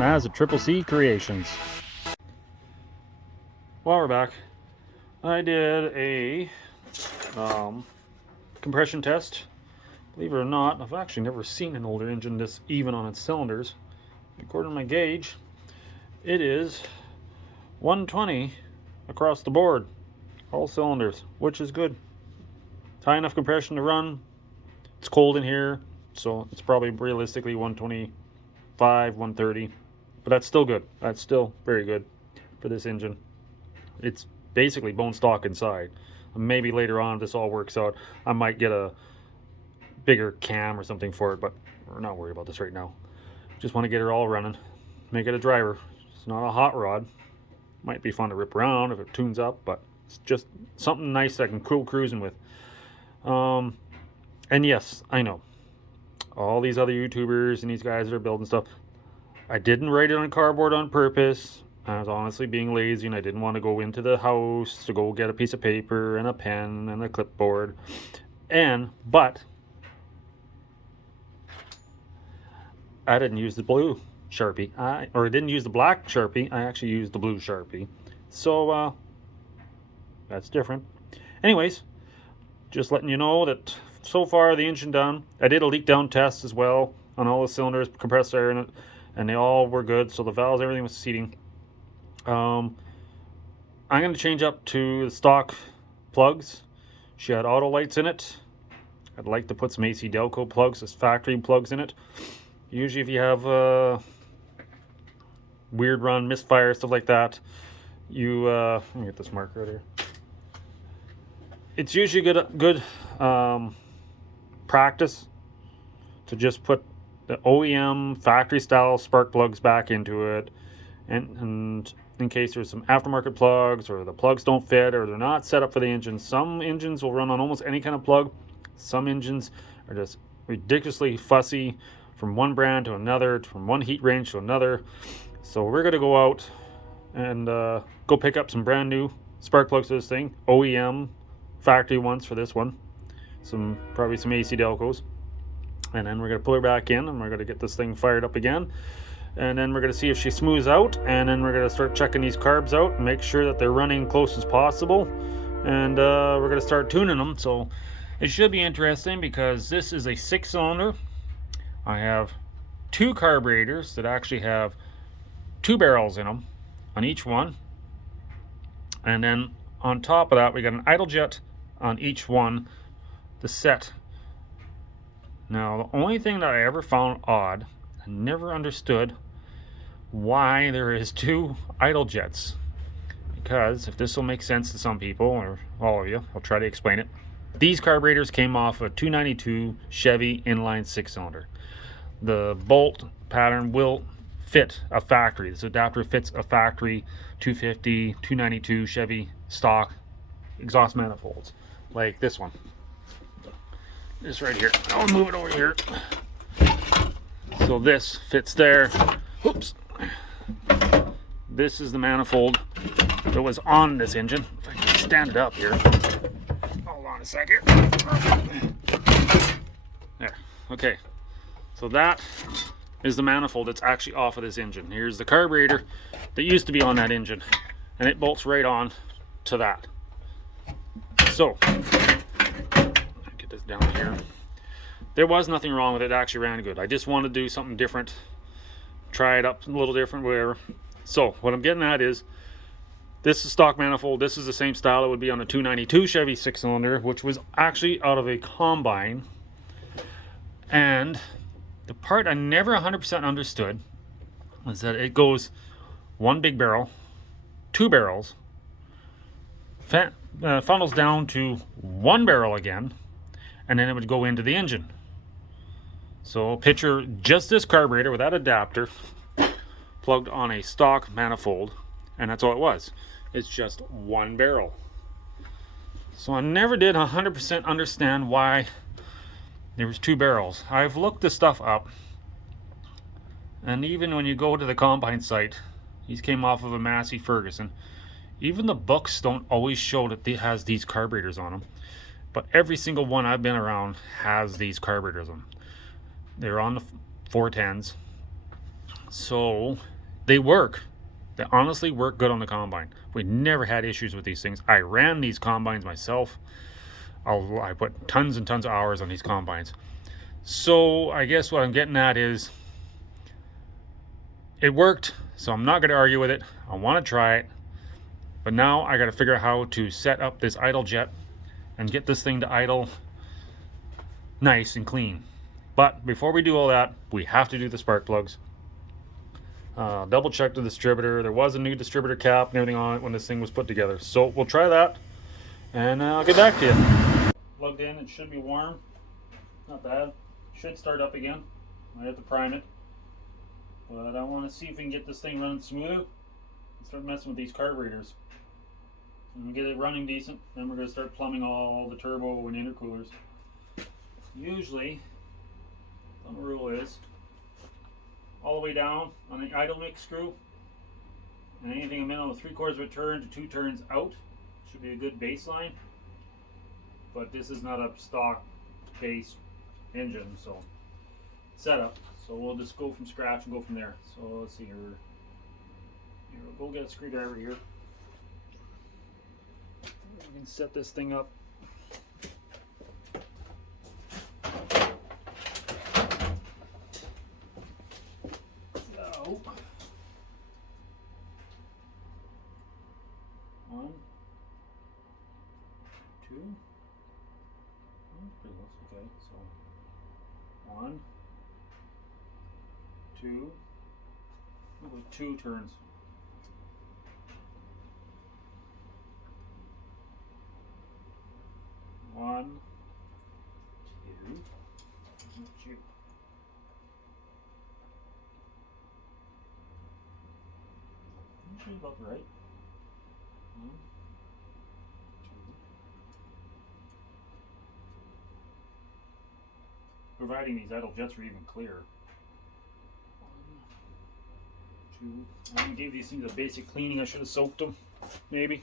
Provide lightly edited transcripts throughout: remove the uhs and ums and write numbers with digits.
Maz at Triple C Creations. Well, we're back. I did a compression test. Believe it or not, I've actually never seen an older engine this even on its cylinders. According to my gauge, it is 120 across the board, all cylinders, which is good. High enough compression to run. It's cold in here, so it's probably realistically 125, 130, but that's still good. That's still very good for this engine. It's basically bone stock inside. Maybe later on, if this all works out, I might get a bigger cam or something for it, but we're not worried about this right now. Just want to get it all running, make it a driver. It's not a hot rod. Might be fun to rip around if it tunes up, but it's just something nice I can cool cruising with. And yes, I know all these other YouTubers and these guys that are building stuff, I didn't write it on cardboard on purpose. I was honestly being lazy and I didn't want to go into the house to go get a piece of paper and a pen and a clipboard. But I didn't use the blue Sharpie. I didn't use the black Sharpie. I actually used the blue Sharpie. So that's different. Anyways, just letting you know that so far the engine done. I did a leak down test as well on all the cylinders, compressed air in it, and they all were good. So the valves, everything was seating. I'm going to change up to the stock plugs. She had auto lights in it. I'd like to put some AC Delco plugs, as factory plugs in it. Usually if you have weird run, misfire, stuff like that, you let me get this marker right here. It's usually good practice to just put the OEM factory style spark plugs back into it, and in case there's some aftermarket plugs or the plugs don't fit or they're not set up for the engine. Some engines will run on almost any kind of plug. Some engines are just ridiculously fussy from one brand to another, from one heat range to another. So we're going to go out and go pick up some brand new spark plugs for this thing, OEM factory ones for this one, probably some AC Delcos, and then we're going to pull her back in and we're going to get this thing fired up again, and then we're going to see if she smooths out, and then we're going to start checking these carbs out and make sure that they're running close as possible, and we're going to start tuning them. So it should be interesting because this is a 6-cylinder. I have 2 carburetors that actually have 2 barrels in them on each one, and then on top of that we got an idle jet on each one to set. Now the only thing that I ever found odd, I never understood why there is 2 idle jets, because if this will make sense to some people or all of you, I'll try to explain it. These carburetors came off a 292 Chevy inline 6-cylinder. The bolt pattern will fit a factory. This adapter fits a factory 250, 292 Chevy stock exhaust manifolds, like this one. This right here. I'll move it over here. So this fits there. Oops. This is the manifold that was on this engine. If I can stand it up here. Hold on a second. There. Okay. So that is the manifold that's actually off of this engine. Here's the carburetor that used to be on that engine, and it bolts right on to that. So get this down here. There was nothing wrong with it. It actually ran good. I just wanted to do something different, try it up a little different, whatever. So what I'm getting at is, this is stock manifold. This is the same style it would be on a 292 Chevy 6-cylinder, which was actually out of a combine. And the part I never 100% understood was that it goes 1 big barrel, 2 barrels, funnels down to 1 barrel again, and then it would go into the engine. So picture just this carburetor with that adapter plugged on a stock manifold, and that's all it was. It's just 1 barrel. So I never did 100% understand why there was 2 barrels. I've looked this stuff up, and even when you go to the combine site, these came off of a Massey Ferguson. Even the books don't always show that it has these carburetors on them, but every single one I've been around has these carburetors on them. They're on the 410s. So they work. They honestly work good on the combine. We never had issues with these things. I ran these combines myself. I put tons and tons of hours on these combines. So I guess what I'm getting at is it worked, so I'm not going to argue with it. I want to try it. But now I got to figure out how to set up this idle jet and get this thing to idle nice and clean. But before we do all that, we have to do the spark plugs. Double check the distributor. There was a new distributor cap and everything on it when this thing was put together. So we'll try that and I'll get back to you. Plugged in, it should be warm. Not bad. Should start up again. I have to prime it. But I want to see if we can get this thing running smoother and start messing with these carburetors. And we'll get it running decent. Then we're going to start plumbing all the turbo and intercoolers. Usually, the rule is all the way down on the idle mix screw, and anything a minimum of 3/4 of a turn to 2 turns out should be a good baseline. But this is not a stock base engine, so setup. So we'll just go from scratch and go from there. So let's see here. We'll go get a screwdriver here. We can set this thing up. So, 1, 2. Pretty close. Okay, so 1, 2. We'll go 2 turns. 1, 2. Not you. Usually about right. 1, 2. Providing these idle jets are even clear. 1, 2. I gave these things a basic cleaning. I should have soaked them, maybe.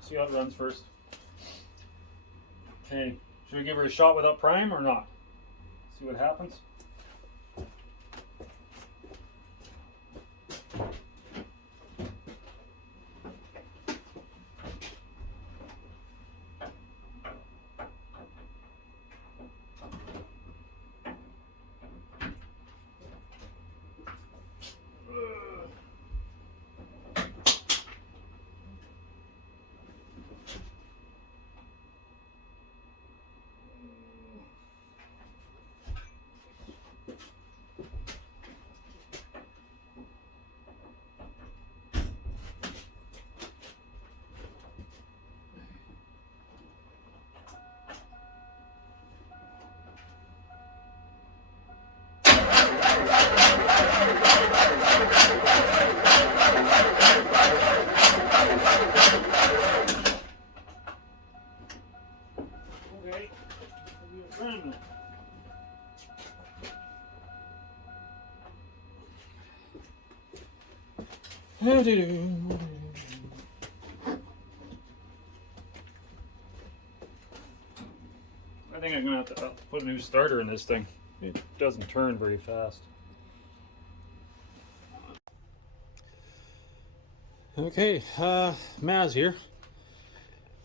See how it runs first. Okay, should we give her a shot without prime or not? See what happens. I think I'm going to have to put a new starter in this thing. It doesn't turn very fast. Okay, Maz here.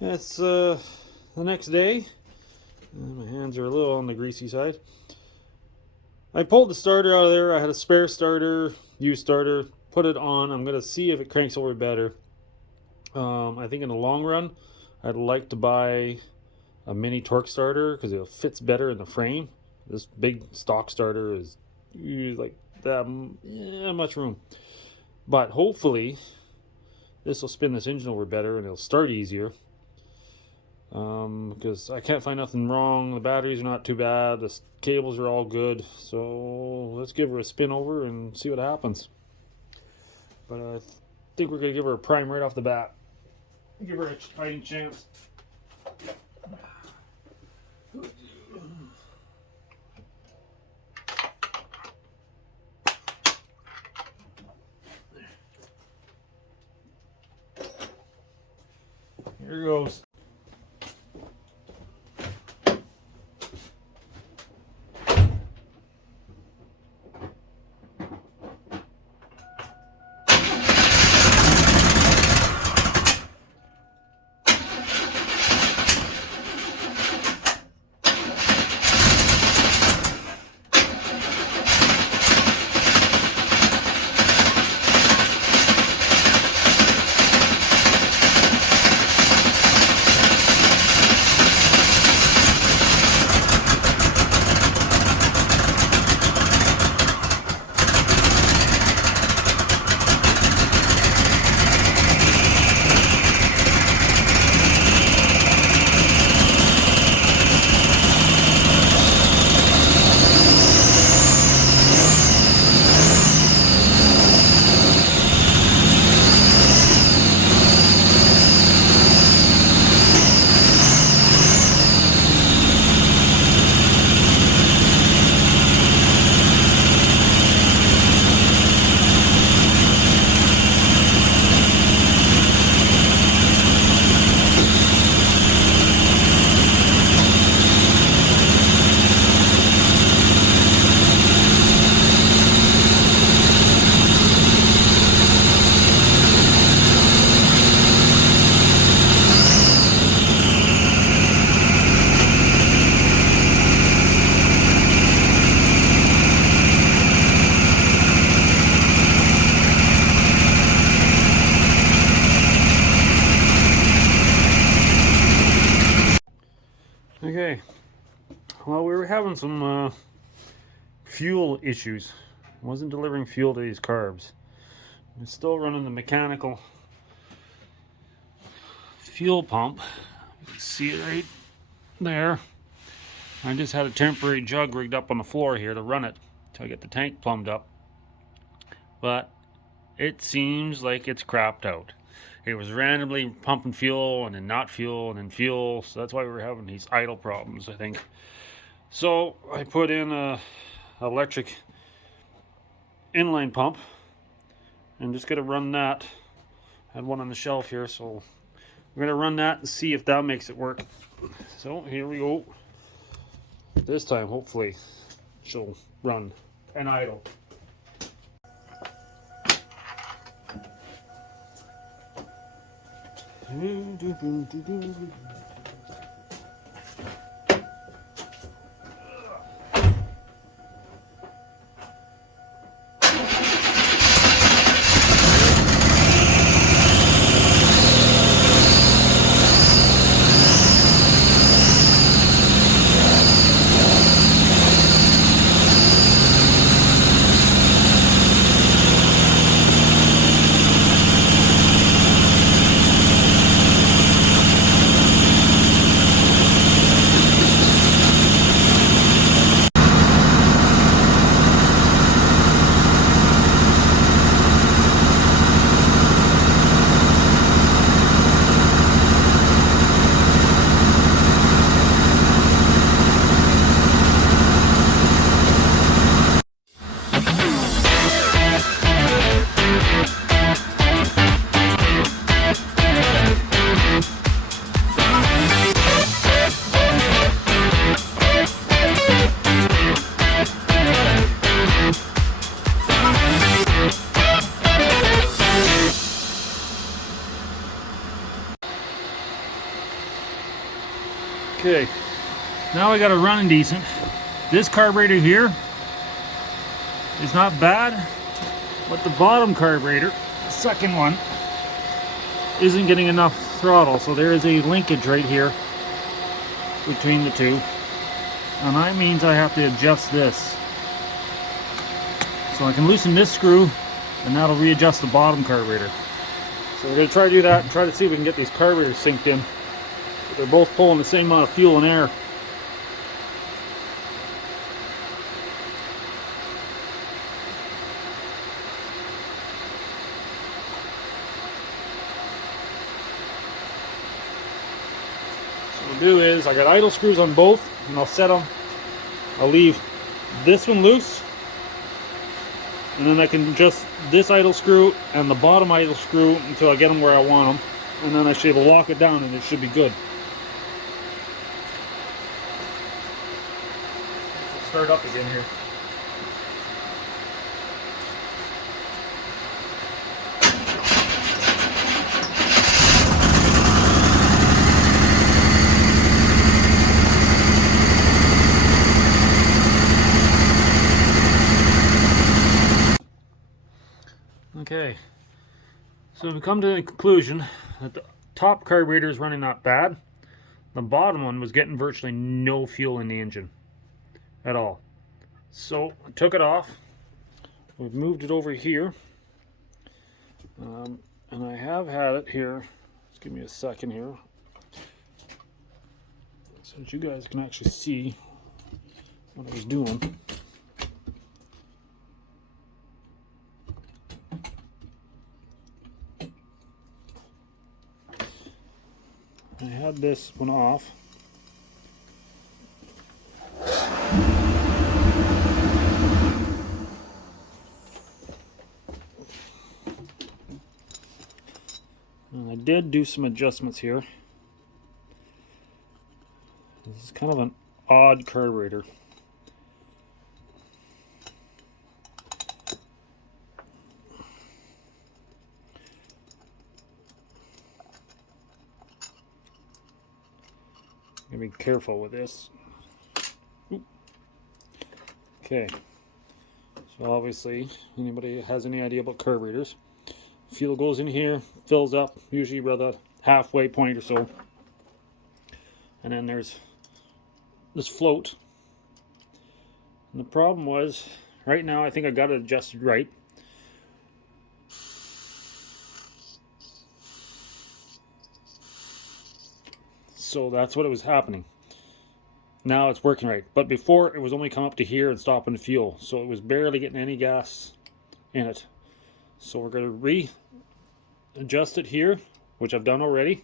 It's the next day. My hands are a little on the greasy side. I pulled the starter out of there. I had a spare starter, used starter, put it on. I'm going to see if it cranks over better. I think in the long run, I'd like to buy a mini torque starter because it fits better in the frame. This big stock starter is like that much room. But hopefully, this will spin this engine over better and it'll start easier. Because I can't find nothing wrong. The batteries are not too bad. The cables are all good. So let's give her a spin over and see what happens. But I think we're going to give her a prime right off the bat. Give her a fighting chance. Here goes. Well, we were having some fuel issues. It wasn't delivering fuel to these carbs. It's still running the mechanical fuel pump. You can see it right there. I just had a temporary jug rigged up on the floor here to run it till I get the tank plumbed up. But it seems like it's crapped out. It was randomly pumping fuel and then not fuel and then fuel, so that's why we were having these idle problems, I think. So I put in a electric inline pump and just gonna run that. I had one on the shelf here, so we're gonna run that and see if that makes it work. So here we go. This time hopefully she'll run and idle. Okay, now I got it running decent. This carburetor here is not bad, but the bottom carburetor, the second one, isn't getting enough throttle, so there is a linkage right here between the two, and that means I have to adjust this. So I can loosen this screw and that'll readjust the bottom carburetor. So we're going to try to do that and try to see if we can get these carburetors synced in. They're both pulling the same amount of fuel and air. So what I'll do is, I got idle screws on both, and I'll set them. I'll leave this one loose, and then I can adjust this idle screw and the bottom idle screw until I get them where I want them, and then I should be able to lock it down and it should be good. Start up again here. Okay, so we come to the conclusion that the top carburetor is running not bad. The bottom one was getting virtually no fuel in the engine at all. So I took it off. We've moved it over here, and I have had it here. Just give me a second here, so that you guys can actually see what I was doing. I had this one off. And I did do some adjustments here. This is kind of an odd carburetor. Gotta be careful with this. Oop. Okay, so obviously, anybody has any idea about carburetors, fuel goes in here, fills up, usually around the halfway point or so, and then there's this float And the problem was, right now I think I got it adjusted right. So that's what it was happening. Now it's working right. But before, it was only come up to here and stopping the fuel. So it was barely getting any gas in it. So we're going to readjust it here, which I've done already.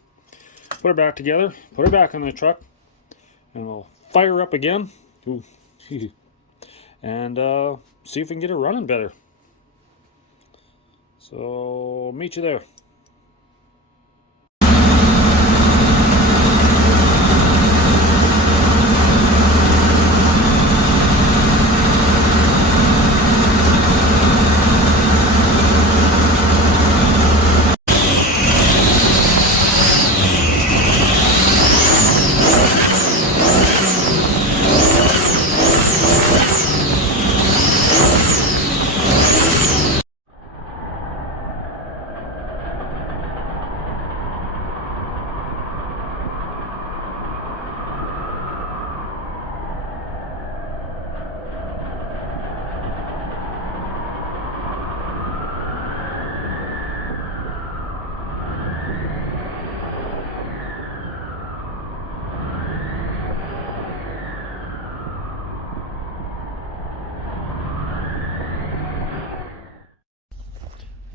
Put her back together, put her back in the truck, and we'll fire her up again. Ooh. And see if we can get her running better. So, meet you there.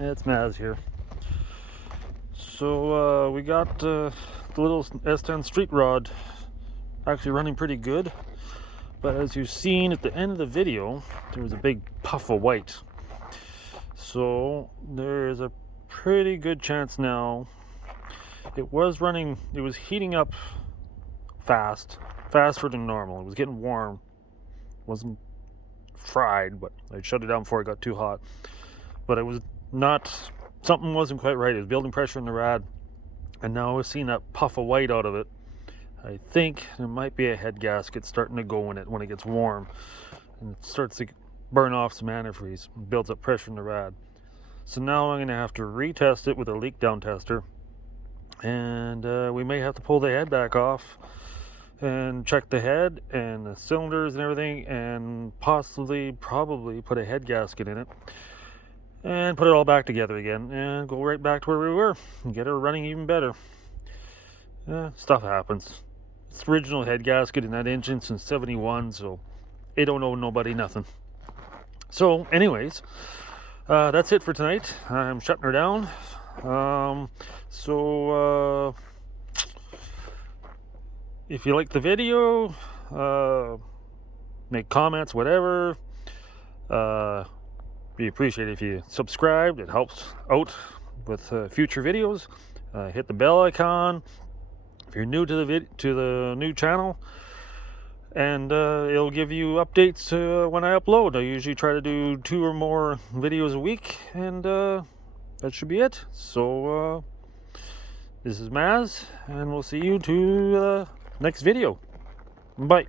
It's Maz here. So we got the little S10 street rod actually running pretty good, but as you've seen at the end of the video, there was a big puff of white. So there is a pretty good chance now. It was heating up faster than normal. It was getting warm. Wasn't fried, but I shut it down before it got too hot. But it was not, something wasn't quite right. It was building pressure in the rad, and now we're seeing that puff of white out of it. I think there might be a head gasket starting to go in it when it gets warm, and it starts to burn off some antifreeze, builds up pressure in the rad. So now I'm going to have to retest it with a leak down tester, and we may have to pull the head back off and check the head and the cylinders and everything, and probably put a head gasket in it and put it all back together again and go right back to where we were and get her running even better. Stuff happens. It's the original head gasket in that engine since 71, so it don't owe nobody nothing. So anyways, that's it for tonight. I'm shutting her down. If you like the video, make comments, whatever. Be appreciated if you subscribe. It helps out with future videos. Hit the bell icon if you're new to the new channel, and it'll give you updates when I upload. I usually try to do 2 or more videos a week, and that should be it. So this is Maz, and we'll see you to next video. Bye.